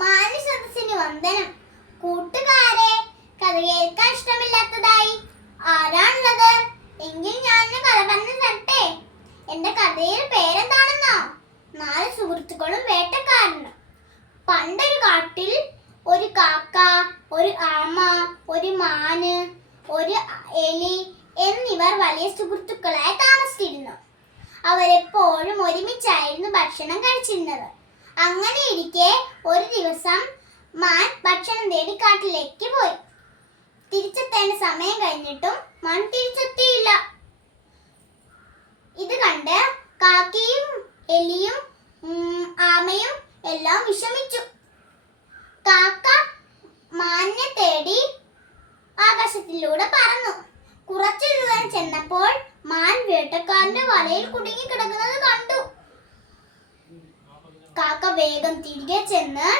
മാന്യ സദസ്സിന് വന്ദനം. കൂട്ടുകാരെ, കഥ കേൾക്കാൻ ഇഷ്ടമില്ലാത്തതായി ആരാണുള്ളത്? എങ്കിൽ ഞാൻ കഥ പറഞ്ഞു തരട്ടെ. എന്റെ കഥയുടെ പേരെന്താണെന്നോ? 4 സുഹൃത്തുക്കളും വേട്ടക്കാരനും. പണ്ടൊരു കാട്ടിൽ ഒരു കാക്ക, ഒരു ആമ, ഒരു മാന്, ഒരു എലി എന്നിവർ വലിയ സുഹൃത്തുക്കളായി താമസിച്ചിരുന്നു. അവരെപ്പോഴും ഒരുമിച്ചായിരുന്നു ഭക്ഷണം കഴിച്ചിരുന്നത്. അങ്ങനെ ഇരിക്കെ ഒരു ദിവസം മാൻ ഭക്ഷണം തേടി കാട്ടിലേക്ക് പോയി. തിരിച്ചെത്തേണ്ട സമയം കഴിഞ്ഞിട്ടും മാൻ തിരിച്ചെത്തിയില്ല. ഇത് കണ്ട് കാക്കയും എലിയും ആമയും എല്ലാം വിഷമിച്ചു. കാക്ക മാനിനെ തേടി ആകാശത്തിലൂടെ പറന്നു. കുറച്ചു ദൂരം ചെന്നപ്പോൾ മാൻ വേട്ടക്കാരന്റെ വലയിൽ കുടുങ്ങി കിടക്കുന്നത് കണ്ടു. കാക്ക വേഗം തിരികെ ചെന്ന്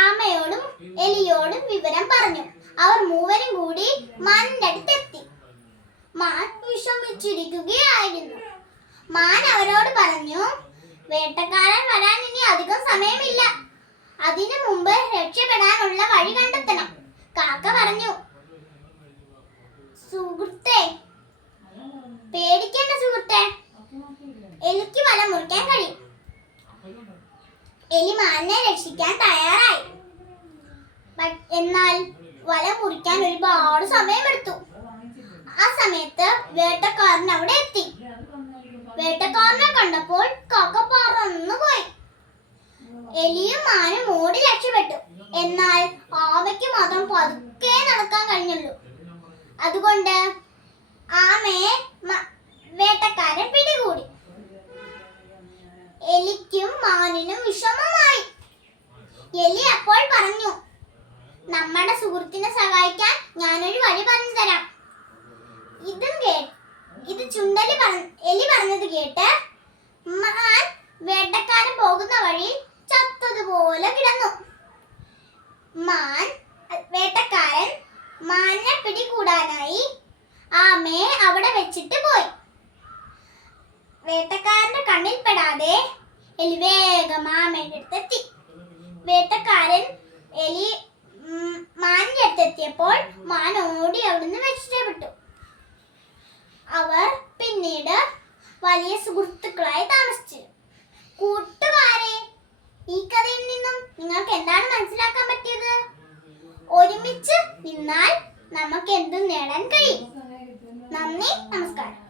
ആമയോടും എലിയോടും വിവരം പറഞ്ഞു. അവർ മൂവരും കൂടി മാനിന്റെ അടുത്തെത്തി. മാൻ വിഷമിച്ചിരിക്കുകയായിരുന്നു. മാൻ അവരോട് പറഞ്ഞു, വേട്ടക്കാരൻ വരാൻ ഇനി അധികം സമയമില്ല. അതിനു മുമ്പ് രക്ഷപ്പെടാനുള്ള വഴി കണ്ടെത്തണം. കാക്ക പറഞ്ഞു, സുഹൃത്തേ, പേടിക്കേണ്ട സുഹൃത്തേ, എലിക്ക് വല മുറിക്കാൻ കഴിയും. എലി മാനിനെ രക്ഷിക്കാൻ തയ്യാറായി. എന്നാൽ വല മുറിക്കാൻ ഒരുപാട് സമയമെടുത്തു. ആ സമയത്ത് വേട്ടക്കാരൻ അവിടെ എത്തി. വേട്ടക്കാരനെ കണ്ടപ്പോൾ കാക്ക പറന്നുപോയി. എലിയും മാനും ഓടി രക്ഷപ്പെട്ടു. എന്നാൽ ആമയ്ക്ക് മാത്രം പതുക്കെ നടക്കാൻ കഴിഞ്ഞുള്ളൂ. അതുകൊണ്ട് ആമയെ വേട്ടക്കാരൻ പിടികൂടി. എലിക്കും മാനിനും വിഷമമായി. എലി അപ്പോൾ പറഞ്ഞു, നമ്മുടെ സുഹൃത്തിനെ സഹായിക്കാൻ ഞാനൊരു വഴി പറഞ്ഞു തരാം. ഇത് എലി പറഞ്ഞത് കേട്ട് മാൻ വേട്ടക്കാരൻ പോകുന്ന വഴി ചത്തതുപോലെ കിടന്നു. വേട്ടക്കാരൻ മാനിനെ പിടികൂടാനായി ആമയെ അവിടെ വെച്ചിട്ട് പോയി. വേട്ടക്കാരന്റെ കണ്ണിൽ പെടാതെ എലി വേഗം ആമയുടെ അടുത്തെത്തി. വേട്ടക്കാരൻ മാനിന്റെ അടുത്തെത്തിയപ്പോൾ മാൻ ഓടി അവിടുന്ന് രക്ഷപ്പെട്ടു. അവർ പിന്നീട് വലിയ സുഹൃത്തുക്കളായി താമസിച്ചു. കൂട്ടുകാരെ, ഈ കഥയിൽ നിന്നും നിങ്ങൾക്ക് എന്താണ് മനസ്സിലാക്കാൻ പറ്റിയത്? ഒരുമിച്ച് നിന്നാൽ നമുക്ക് എന്തും നേടാൻ കഴിയും. നന്ദി, നമസ്കാരം.